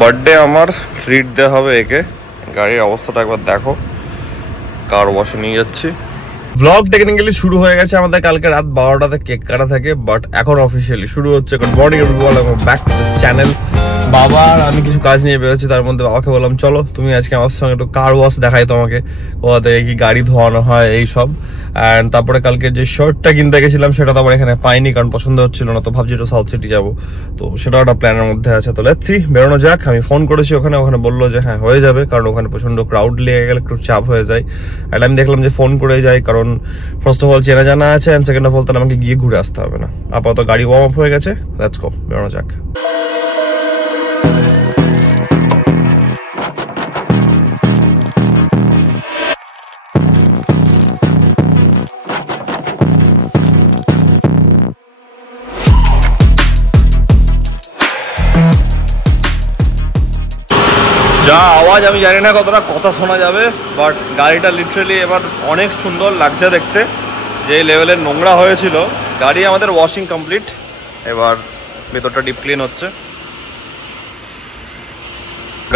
Birthday আমার, treat দেওয়া হবে একে। গাড়ির অবস্থাটা একবার দেখো, কার ওয়াশে নিয়ে যাচ্ছি। ব্লগ টেকনিক্যালি শুরু হয়ে গেছে আমাদের কালকে রাত 12টাতে কেক কাটা থাকে, বাট এখন অফিসিয়ালি শুরু হচ্ছে। Good morning everyone, back to the channel. বাবা আর আমি কিছু কাজ নিয়ে বেরোচ্ছি, তার মধ্যে বাবাকে বললাম চলো তুমি আজকে আমার সঙ্গে একটু কার ওয়াশ দেখাই তোমাকে, কোথা থেকে কি গাড়ি ধোয়ানো হয় এইসব। অ্যান্ড তারপরে কালকে যে শার্টটা কিনতে গেছিলাম সেটা তো আবার এখানে পাইনি, কারণ পছন্দ হচ্ছিল না, তো ভাবছি একটু সাউথ সিটি যাবো, তো সেটাও একটা প্ল্যানের মধ্যে আছে। তো লেটস সি, বেরোনো যাক। আমি ফোন করেছি ওখানে বললো যে হ্যাঁ হয়ে যাবে, কারণ ওখানে প্রচন্ড ক্রাউড লেগে গেলে একটু চাপ হয়ে যায়। অ্যান্ড আমি দেখলাম যে ফোন করে যাই, কারণ ফার্স্ট অফ অল চেনা জানা আছে, অ্যান্ড সেকেন্ড অফ অল তাহলে আমাকে গিয়ে ঘুরে আসতে হবে না। আপাতত গাড়ি ওয়ার্ম আপ হয়ে গেছে, লেটস গো, বেরোনো যাক। যা আওয়াজ আমি জানি না কতটা কথা শোনা যাবে, বাট গাড়িটা লিটারালি এবার অনেক সুন্দর লাগছে দেখতে। যে লেভেলের নোংরা হয়েছিল, গাড়ি আমাদের ওয়াশিং কমপ্লিট, এবার ভেতরটা ডিপ ক্লিন হচ্ছে।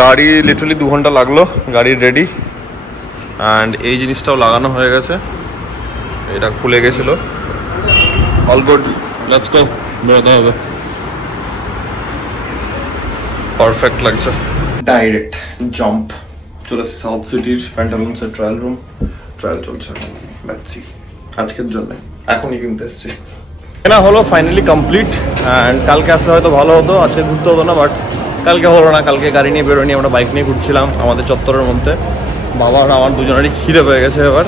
গাড়ি লিটারালি 2 ঘন্টা লাগলো, গাড়ি রেডি। অ্যান্ড এই জিনিসটাও লাগানো হয়ে গেছে, এটা খুলে গেছিল। অল গুড, লেটস গো, বেরোতে হবে। পারফেক্ট লাগছে। ডাইরেক্ট জাম্প চলে এসেছে সাউথ সিটির প্যান্টালুন্সের ট্রায়াল রুম। ট্রায়াল চলছে লেটস সি, আজকের জন্য এখনই কিনতে এসেছি। কেনা হলো ফাইনালি কমপ্লিট। অ্যান্ড কালকে আসলে হয়তো ভালো হতো, আজকে ঘুরতে হতো না, বাট কালকে হলো না। কালকে গাড়ি নিয়ে বেরোনি, আমরা বাইক নিয়ে ঘুরছিলাম আমাদের চত্বরের মধ্যে। বাবা আর আমার দুজনেরই খিদে পেয়ে গেছে, এবার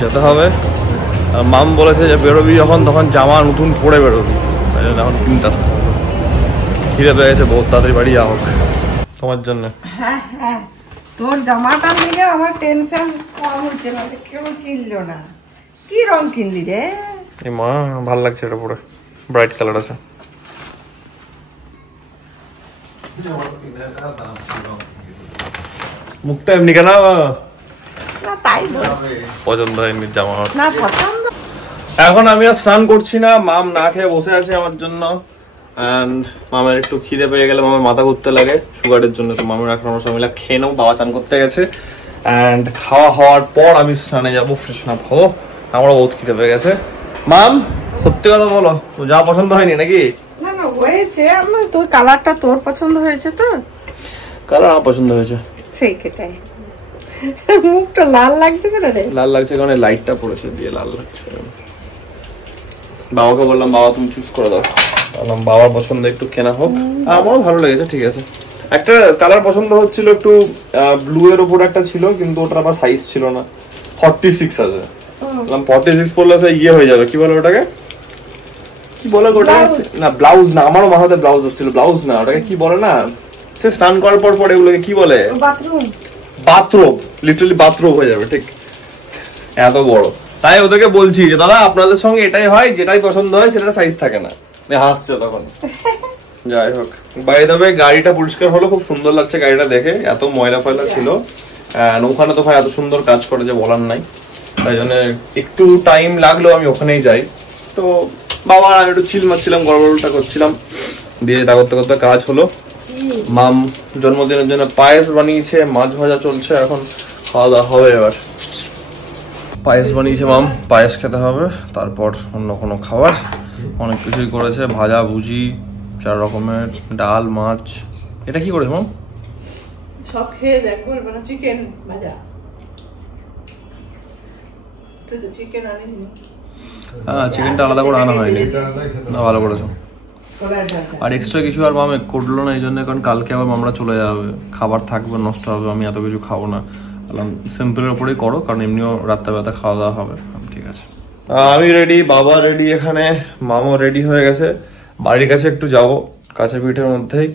যেতে হবে। মাম বলেছে যে বেরোবি যখন তখন জামা নতুন পরে বেরোবি, তাই জন্য এখন কিনতে আসতে হবে। খিদে পেয়ে গেছে, বহুত তাড়াতাড়ি বাড়ি যাওয়া হোক তোমার জন্য। হ্যাঁ হ্যাঁ, তোর জামাটা নিলে আমার টেনশন কম হচ্ছে না, কেউ কিনলো না। কি রং কিনলি রে? এই মা ভালো লাগছে, এটা পুরো ব্রাইট কালার আছে। মুখটা এমনি কেন? না তাই পছন্দ হয়নি জামা না, পছন্দ। এখন আমি আর স্নান করছি না, মাম না খেয়ে বসে আছে আমার জন্য। অ্যান্ড মামের একটু খিদে পেয়ে গেলে মামের মাথা ঘুরতে লাগে সুগারের জন্য, তো মামের এখন আমরা সবাই খেয়ে নেবো। বাবা চান করতে গেছে, অ্যান্ড খাওয়া হওয়ার পর আমি স্নানে যাবো, ফ্রেশ আপ হবো। আমারও বহুত খিদে পেয়ে গেছে। মাম সত্যি কথা বলো, যা পছন্দ হয়নি নাকি? না না হয়েছে, আমার তোর কালারটা তোর পছন্দ হয়েছে তো? কালার আমার পছন্দ হয়েছে, সেইটাই। মুখটা লাল লাগছে কেন রে? লাল লাগছে কারণ লাইটটা পড়েছে দিয়ে লাল লাগছে। বাবাকে বললাম বাবা তুমি চুজ করে দাও, বললাম বাবার পছন্দ একটু কেনা হোক। আমারও ভালো লেগেছে, ঠিক আছে। একটা কালার পছন্দ হচ্ছিল একটু ব্লু এর উপর একটা ছিল, কিন্তু ওটার আবার সাইজ ছিল না। 46 আছে, বললাম 46 পরলে সে ইয়ে হয়ে যাবে, কি বলে ওটাকে, কি বলে ওটা? না ব্লাউজ না, আমারও মাথাতে ব্লাউজ হচ্ছিল, ব্লাউজ না ওটাকে কি বলে না, সে স্নান করার পর পরে এগুলোকে কি বলে? বাথরুম। বাথরুম, লিটারালি বাথরুম হয়ে যাবে, ঠিক এত বড়। তাই ওদেরকে বলছি যে দাদা আপনাদের সঙ্গে এটাই হয়, যেটাই পছন্দ হয় সেটা সাইজ থাকে না। হাসছে তখন। যাই হোক, বাইরে তবে গাড়িটা পরিষ্কার হলো, খুব সুন্দর লাগছে গাড়িটা দেখে। এত ময়লা ফয়লা ছিল, ওখানে তো ভাই এত সুন্দর কাজ করে যে বলার নাই। তাই জন্য একটু টাইম লাগলো, আমি ওখানেই যাই। তো বাবা আমি একটু চিল মারছিলাম, গড়বড়টা করছিলাম, দিয়ে তা করতে করতে কাজ হলো। মাম জন্মদিনের জন্য পায়েস বানিয়েছে, মাছ ভাজা চলছে, এখন খাওয়া দাওয়া হবে। এবার পায়েস বানিয়েছে মাম, পায়েস খেতে হবে, তারপর অন্য কোনো খাবার। অনেক কিছুই করেছে, ভাজা ভুজি 4 রকমের, ডাল মাছ। এটা কি করেছে মাম? সব খেয়ে দেখ, বলবো না চিকেন ভাজা। তুই তো চিকেন আনিস নি? হ্যাঁ চিকেনটা আলাদা করে আনা হয়নি, ভালো করেছো। আর এক্সট্রা কিছু আর মামে করলো না এই জন্য, কারণ কালকে আবার মামরা চলে যাবে, খাবার থাকবে, নষ্ট হবে, আমি এত কিছু খাবো না। বললাম সিম্পলের ওপরেই করো, কারণ এমনিও রাত্রেবেলা খাওয়া দাওয়া হবে। ঠিক আছে, আমি রেডি, বাবা রেডি, এখানে মামও রেডি হয়ে গেছে। বাড়ির কাছে একটু যাব, কাছে পিঠের মধ্যেই।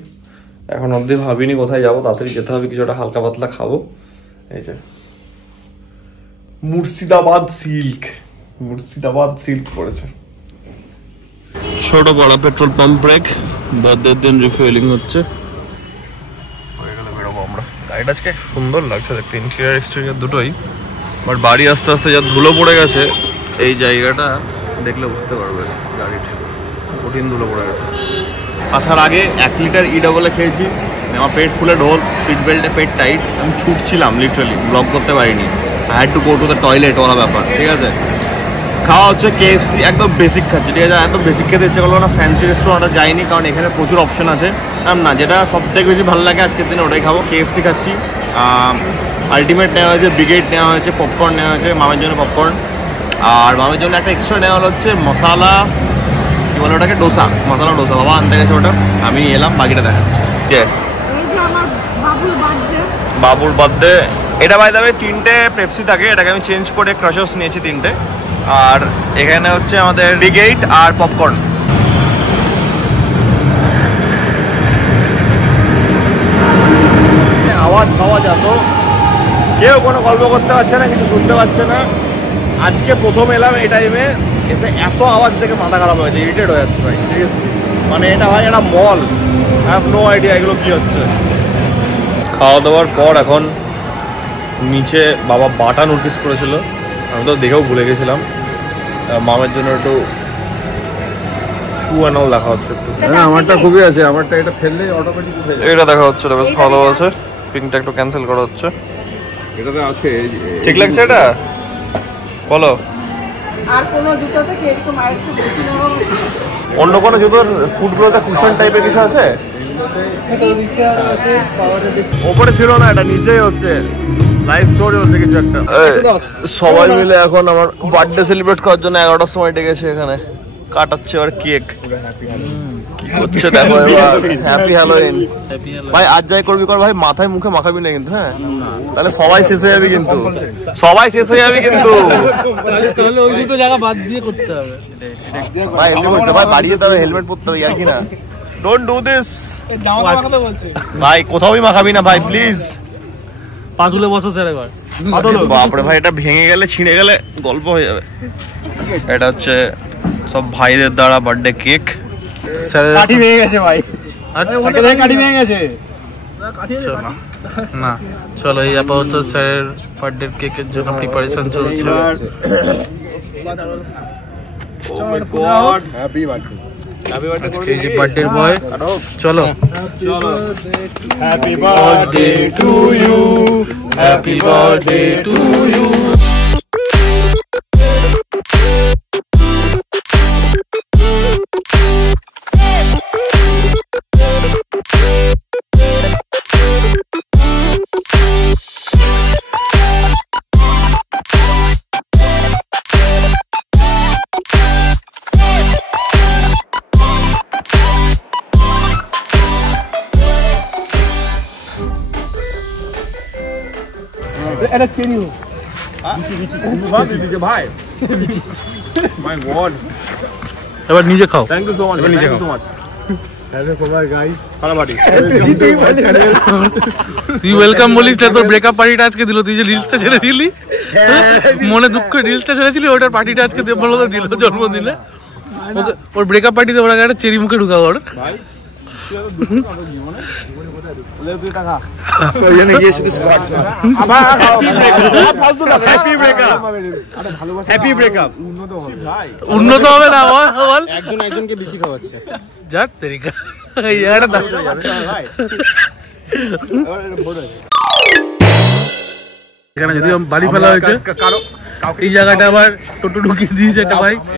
এখন অবধি ভাবিনি কোথায় যাবো, তাড়াতাড়ি যেতে হবে, কিছুটা হালকা পাতলা খাবো। এই যে মুর্শিদাবাদ সিল্ক, মুর্শিদাবাদ সিল্ক পড়েছে। ছোট বড় পেট্রোল পাম্প ব্রেক, বাদের দিন রিফুয়েলিং হচ্ছে। বেরোবো আমরা। গাড়িটা আজকে সুন্দর লাগছে দেখতে, ইন্টেরিয়র এক্সটেরিয়র দুটোই। বাট বাড়ি আস্তে আস্তে যা ধুলো পড়ে গেছে, এই জায়গাটা দেখলে বুঝতে পারবে গাড়িটা কঠিন ধুলো পড়ে গেছে। আসার আগে 1 লিটার ই ডাবলে খেয়েছি, আমার পেট ফুলে ঢোল, সিট বেল্টে পেট টাইট, আমি ছুটছিলাম লিটারালি, ব্লগ করতে পারিনি। I had to go to the toilet ওরা ব্যাপার, ঠিক আছে। খাওয়া হচ্ছে KFC, একদম বেসিক খাচ্ছে, ঠিক আছে। একদম বেসিক খেতে ইচ্ছে করলো না, ফ্যান্সি রেস্টুরেন্টে যাইনি, কারণ এখানে প্রচুর অপশন আছে। না, যেটা সব থেকে বেশি ভালো লাগে আজকের দিনে ওটাই খাবো, KFC খাচ্ছি। আলটিমেট নেওয়া হয়েছে, ব্রিগেড নেওয়া হয়েছে, পপকর্ন নেওয়া হয়েছে, মামের জন্য পপকর্ন। আর মামের জন্য একটা এক্সট্রা নেওয়া হচ্ছে মশালা, কি বলে ওটাকে, ডোসা, মশালা ডোসা। বাবা আনতে গেছে ওটা, আমি এলাম, বাকিটা দেখাচ্ছি। বাবুর বার্থডে। এটা বাই দ্য ওয়ে 3টে পেপসি থাকে, এটাকে আমি চেঞ্জ করে ক্রাশার্স নিয়েছি 3টে। আর এখানে হচ্ছে আমাদের ব্রিগেড আর পপকর্ন। আওয়াজ খাওয়া যেত, কেউ কোনো গল্প করতে পারছে না, কিছু শুনতে পাচ্ছে না। আজকে প্রথম এলাম এই টাইমে, এসে এত আওয়াজ থেকে মাথা খারাপ হয়েছে, ইরিটেট হয়ে যাচ্ছে ভাই, সিরিয়াসলি। মানে এটা ভাই একটা মল, আই হ্যাভ নো আইডিয়া এগুলো কি হচ্ছে। খাওয়া দাওয়ার পর এখন নিচে বাবা বাটা নোটিস করেছিল, আমি তো দেখেও ভুলে গেছিলাম। মামের জন্য একটু শু অ্যান্ড দেখা হচ্ছে একটু। আমারটা খুবই আছে, আমারটা এটা ফেললে অটোমেটিক উঠে যাবে। এটা দেখা হচ্ছে, বেশ ভালো আছে। পিনটা একটু ক্যান্সেল করা হচ্ছে। এটাতে আছে, ঠিক লাগছে এটা, বলো। আর কোন জুতো থেকে এরকম আরেকটু বেশি নরম আছে? অন্য কোনো জুতোর ফুটগুলোতে কুশন টাইপের কিছু আছে? ওপরে ছিল না, এটা নিচেই হচ্ছে, লাইভ স্টোরি হচ্ছে কিছু একটা। সবাই মিলে এখন আমার বার্থডে সেলিব্রেট করার জন্য 11টার সময় ডেকেছে, এখানে কাটাচ্ছে আর কেক কি করছে দেখো এবার। হ্যাপি হ্যালোইন ভাই, আজ যাই করবি কর ভাই, মাথায় মুখে মাখাবি না কিন্তু, হ্যাঁ? তাহলে সবাই শেষ হয়ে যাবে কিন্তু, সবাই শেষ হয়ে যাবে কিন্তু। তাহলে ওই দুটো জায়গা বাদ দিয়ে করতে হবে ভাই, এমনি করছে ভাই, বাড়িয়ে যেতে হবে, হেলমেট পরতে হবে, আর কি না। ডোন্ট ডু দিস ভাই, কোথাওই মাখাবি না ভাই, প্লিজ। পাঁচুলে বসো স্যার এবার। বাপরে ভাই, এটা ভেঙে গেলে, ছিঁড়ে গেলে গল্প হয়ে যাবে। এটা হচ্ছে সব ভাইদের দ্বারা বার্থডে কেক। কাঠি ভেঙে গেছে ভাই, কাঠি ভেঙে গেছে না। চলো, এই আপাতত স্যারের বার্থডে কেকের জন্য প্রিপারেশন চলছে। Happy birthday. আজকে এই যে বার্থডে বয়, চলো। Happy birthday to you, happy birthday to you. এটা চেনি ভাই, মাই গড। এবার নিজে খাও। Thank you so much, thank you so much. Hello Kumar guys, ফাটাফাটি। তুই ওয়েলকাম বলিস না, তোর ব্রেকআপ পার্টিটা আজকে দিল। তুই যে রিলসটা ছেড়ে দিলি, মনে দুঃখ রিলসটা ছেড়েছিলি, ওটার পার্টিটা আজকে বললো তো দিল জন্মদিনে। ওর ব্রেকআপ পার্টিতে ওরা একটা চেরি মুখে ঢুকাও ওর। উন্নত হবে না, একজন একজনকে বেশি খাওয়াচ্ছে। যাক তেরিকা, এখানে যদি বাড়ি ফেলা হয়েছে, এই জায়গাটা আবার টোটো ঢুকিয়ে দিয়েছে একটা ভাই।